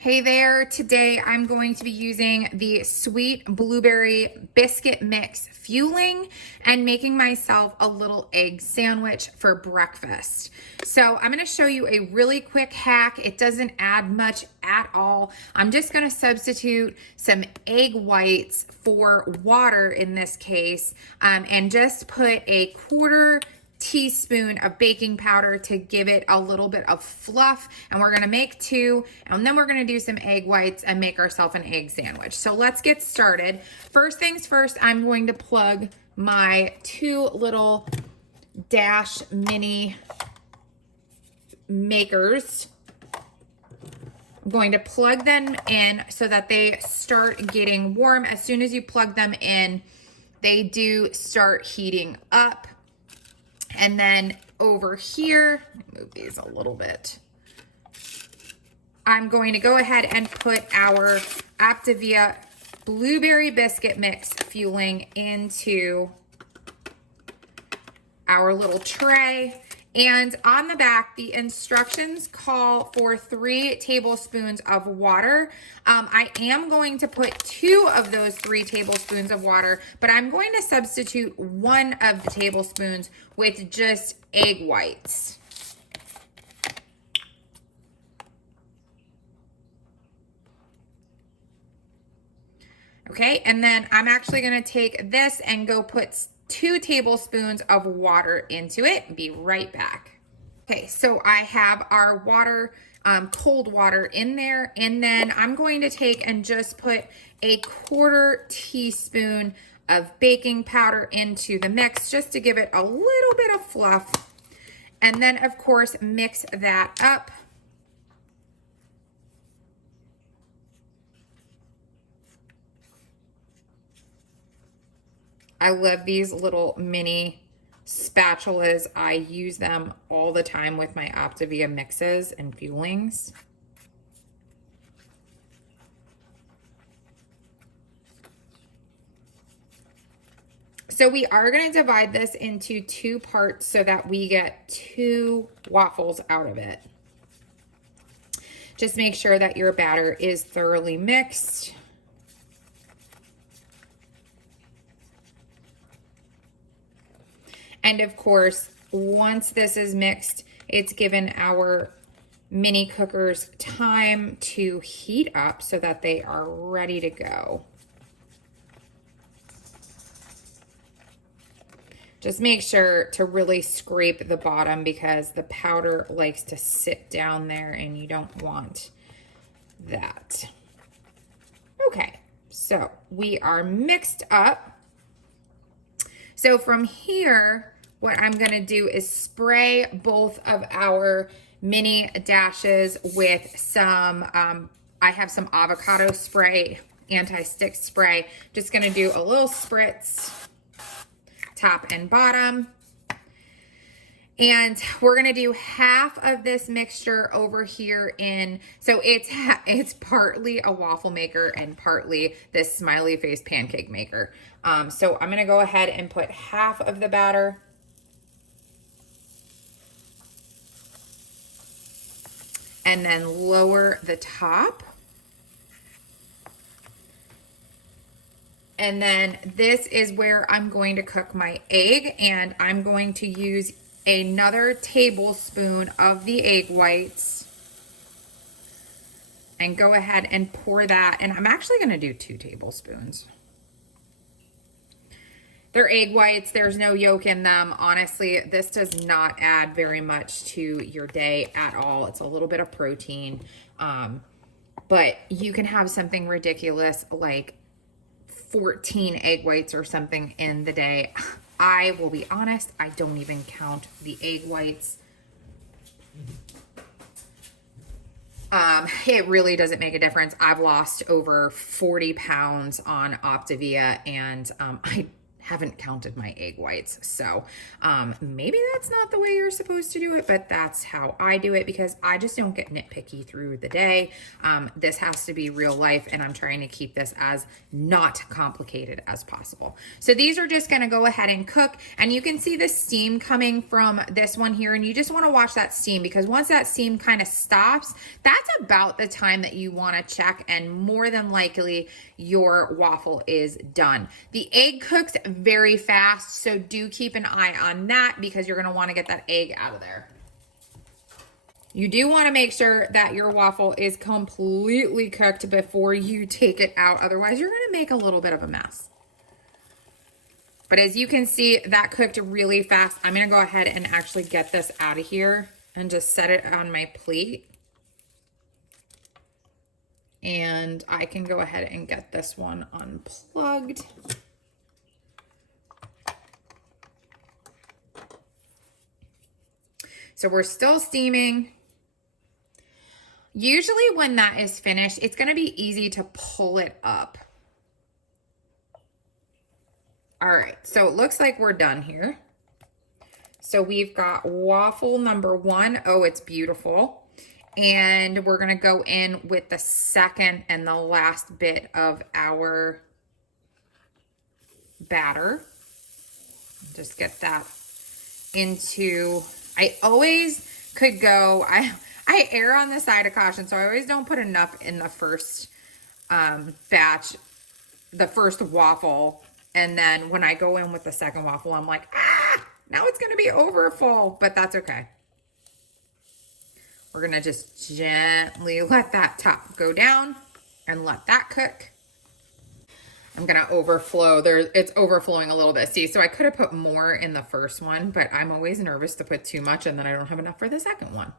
Hey there, today I'm going to be using the sweet blueberry biscuit mix fueling and making myself a little egg sandwich for breakfast. So I'm going to show you a really quick hack. It doesn't add much at all. I'm just going to substitute some egg whites for water in this case, and just put a quarter teaspoon of baking powder to give it a little bit of fluff, and we're gonna make two, and then we're gonna do some egg whites and make ourselves an egg sandwich. So let's get started. First things first, I'm going to plug my two little Dash mini makers. I'm going to plug them in so that they start getting warm. As soon as you plug them in, they do start heating up. And then over here, move these a little bit. I'm going to go ahead and put our Optavia blueberry biscuit mix fueling into our little tray. And on the back, the instructions call for 3 tablespoons of water. I am going to put 2 of those 3 tablespoons of water, but I'm going to substitute 1 of the tablespoons with just egg whites. Okay, and then I'm actually gonna take this and go put 2 tablespoons of water into it. Be right back. Okay, so I have our water, cold water in there, and then I'm going to take and just put a quarter teaspoon of baking powder into the mix just to give it a little bit of fluff. And then of course, mix that up. I love these little mini spatulas. I use them all the time with my Optavia mixes and fuelings. So we are going to divide this into 2 parts so that we get 2 waffles out of it. Just make sure that your batter is thoroughly mixed. And of course, once this is mixed, it's given our mini cookers time to heat up so that they are ready to go. Just make sure to really scrape the bottom because the powder likes to sit down there and you don't want that. Okay, so we are mixed up. So from here, what I'm gonna do is spray both of our mini dashes with some, I have some avocado spray, anti-stick spray. Just gonna do a little spritz, top and bottom. And we're gonna do half of this mixture over here in, so it's partly a waffle maker and partly this smiley face pancake maker. So I'm gonna go ahead and put half of the batter and then lower the top. And then this is where I'm going to cook my egg, and I'm going to use another tablespoon of the egg whites and go ahead and pour that. And I'm actually gonna do 2 tablespoons. They're egg whites, there's no yolk in them. Honestly, this does not add very much to your day at all. It's a little bit of protein, but you can have something ridiculous like 14 egg whites or something in the day. I will be honest, I don't even count the egg whites. It really doesn't make a difference. I've lost over 40 pounds on Optavia, and I haven't counted my egg whites. So maybe that's not the way you're supposed to do it, but that's how I do it because I just don't get nitpicky through the day. This has to be real life, and I'm trying to keep this as not complicated as possible. So these are just gonna go ahead and cook, and you can see the steam coming from this one here, and you just wanna watch that steam because once that steam kind of stops, that's about the time that you wanna check, and more than likely your waffle is done. The egg cooks very fast, so do keep an eye on that because you're gonna wanna get that egg out of there. You do wanna make sure that your waffle is completely cooked before you take it out, otherwise you're gonna make a little bit of a mess. But as you can see, that cooked really fast. I'm gonna go ahead and actually get this out of here and just set it on my plate. And I can go ahead and get this one unplugged. So we're still steaming. Usually when that is finished, it's gonna be easy to pull it up. All right, so it looks like we're done here. So we've got waffle number 1. Oh, it's beautiful. And we're gonna go in with the second and the last bit of our batter. Just get that into, I always could go, I err on the side of caution, so I always don't put enough in the first batch, the first waffle. And then when I go in with the second waffle, I'm like, now it's gonna be over full, but that's okay. We're gonna just gently let that top go down and let that cook. I'm gonna overflow, it's overflowing a little bit. See, so I could have put more in the first one, but I'm always nervous to put too much and then I don't have enough for the second one.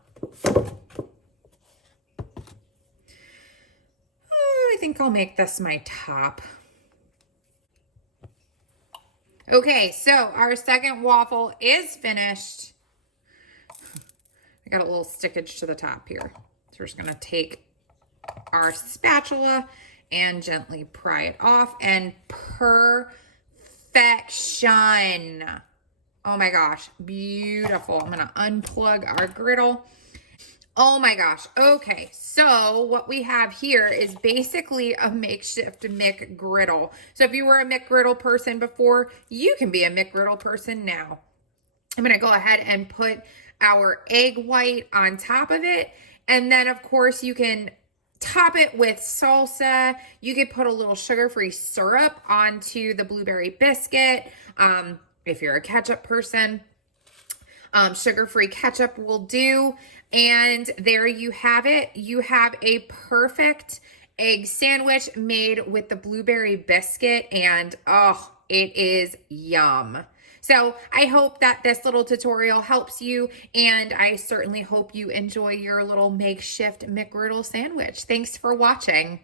Oh, I think I'll make this my top. Okay, so our second waffle is finished. I got a little stickage to the top here. So we're just gonna take our spatula and gently pry it off, and perfection. Oh my gosh, beautiful. I'm gonna unplug our griddle. Oh my gosh. Okay, so what we have here is basically a makeshift McGriddle. So if you were a McGriddle person before, you can be a McGriddle person now. I'm gonna go ahead and put our egg white on top of it. And then of course you can top it with salsa. You could put a little sugar-free syrup onto the blueberry biscuit. If you're a ketchup person, sugar-free ketchup will do. And there you have it. You have a perfect egg sandwich made with the blueberry biscuit, and oh, it is yum. So I hope that this little tutorial helps you, and I certainly hope you enjoy your little makeshift McGriddle sandwich. Thanks for watching.